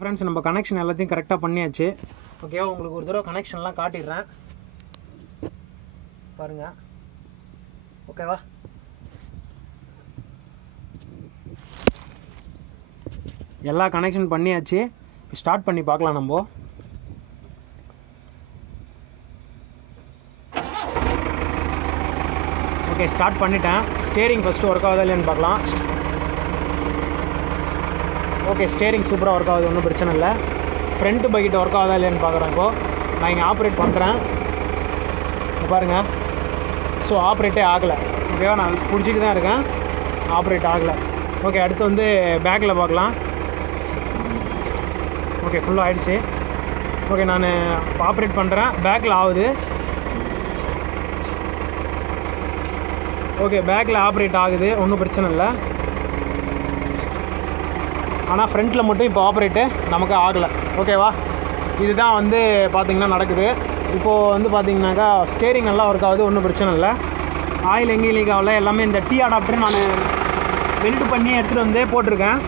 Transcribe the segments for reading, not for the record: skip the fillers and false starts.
Friends நம்ம connection எல்லாத்தையும் கரெக்டாக பண்ணியாச்சு. ஓகேவா, உங்களுக்கு ஒரு தடவை கனெக்ஷன்லாம் காட்டிடுறேன் பாருங்கள். ஓகேவா, எல்லா கனெக்ஷன் பண்ணியாச்சு. ஸ்டார்ட் பண்ணி பார்க்கலாம் நம்ம. ஓகே, ஸ்டார்ட் பண்ணிட்டேன். ஸ்டேரிங் ஃபஸ்ட்டு ஒர்க் ஆகுதா இல்லையான்னு பார்க்கலாம். ஓகே, ஸ்டேரிங் சூப்பராக ஒர்க் ஆகுது, ஒன்றும் பிரச்சனை இல்லை. ஃப்ரண்ட் பக்கெட் ஒர்க் ஆகுதா இல்லையான்னு பார்க்குறேன். இப்போது நான் இங்கே ஆப்ரேட் பண்ணுறேன் பாருங்கள். ஸோ ஆப்ரேட்டே ஆகலை. ஓகேவா, நான் பிடிச்சிட்டு தான் இருக்கேன், ஆப்ரேட் ஆகலை. ஓகே, அடுத்து வந்து பேக்கில் பார்க்கலாம். ஓகே, ஃபுல்லாக ஆகிடுச்சு. ஓகே, நான் ஆப்ரேட் பண்ணுறேன், பேக்கில் ஆகுது. ஓகே, பேக்கில் ஆப்ரேட் ஆகுது, ஒன்றும் பிரச்சனை இல்லை. ஆனால் ஃப்ரண்ட்டில் மட்டும் இப்போ ஆப்ரேட்டு நமக்கு ஆகலை. ஓகேவா, இதுதான் வந்து பார்த்திங்கன்னா நடக்குது. இப்போது வந்து பார்த்திங்கனாக்கா ஸ்டேரிங் நல்லா ஒர்க் ஆகுது, ஒன்றும் பிரச்சனை இல்லை. ஆயில் எங்கேயும் லீக் ஆகலை. எல்லாமே இந்த டீ அடாப்டர் நான் வெல்ட் பண்ணி எடுத்துகிட்டு வந்து போட்டிருக்கேன்.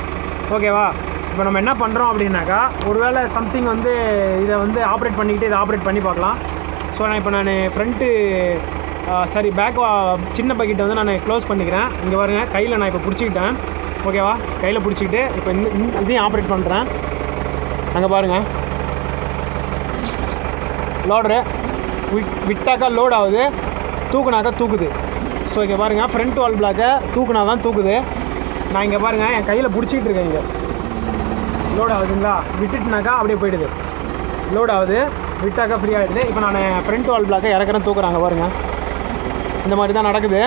ஓகேவா, இப்போ நம்ம என்ன பண்ணுறோம் அப்படின்னாக்கா, ஒருவேளை சம்திங் வந்து இதை வந்து ஆப்ரேட் பண்ணிக்கிட்டு இதை ஆப்ரேட் பண்ணி பார்க்கலாம். ஸோ நான் ஃப்ரண்ட்டு பேக் சின்ன பக்கெட்டை வந்து நான் க்ளோஸ் பண்ணிக்கிறேன். இங்கே பாருங்கள், கையில் நான் இப்போ பிடிச்சிக்கிட்டேன். ஓகேவா, கையில் பிடிச்சிக்கிட்டு இப்போ இதையும் ஆப்ரேட் பண்ணுறேன். அங்கே பாருங்கள், லோடரு விட்டாக்கா லோட் ஆகுது, தூக்குனாக்கா தூக்குது. ஸோ இங்கே பாருங்கள், ஃப்ரண்ட் வால் பிளாக்கை தூக்குனா தான் தூக்குது. நான் இங்கே பாருங்கள், என் கையில் பிடிச்சிக்கிட்டு இருக்கேன். இங்கே லோட் ஆகுதுங்களா, விட்டுட்டுனாக்கா அப்படியே போயிடுது. லோட் ஆகுது, விட்டாக்கா ஃப்ரீ ஆகிடுது. இப்போ நான் ஃப்ரண்ட் வால் பிளாக்கை இறக்குறேன், தூக்குறாங்க பாருங்கள். இந்த மாதிரி தான் நடக்குது.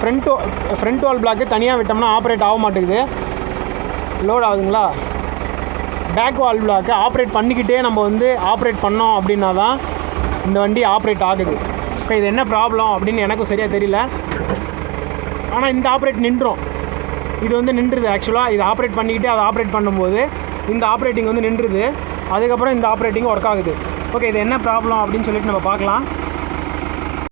ஃப்ரண்ட் வால் பிளாக்கு தனியாக விட்டோம்னா ஆப்ரேட் ஆக மாட்டேங்குது, லோட் ஆகுதுங்களா. பேக் வால் பிளாக்கு ஆப்ரேட் பண்ணிக்கிட்டே நம்ம வந்து ஆப்ரேட் பண்ணோம் அப்படின்னா தான் இந்த வண்டி ஆப்ரேட் ஆகுது. இப்போ இது என்ன ப்ராப்ளம் அப்படின்னு எனக்கும் சரியாக தெரியல. ஆனால் இந்த ஆப்ரேட் நின்றும், இது வந்து நின்றுது. ஆக்சுவலாக இது ஆப்ரேட் பண்ணிக்கிட்டே அதை ஆப்ரேட் பண்ணும்போது இந்த ஆப்ரேட்டிங் வந்து நின்றுது. அதுக்கப்புறம் இந்த ஆப்ரேட்டிங் ஒர்க் ஆகுது. ஓகே, இது என்ன ப்ராப்ளம் அப்படின்னு சொல்லிட்டு நம்ம பார்க்கலாம்.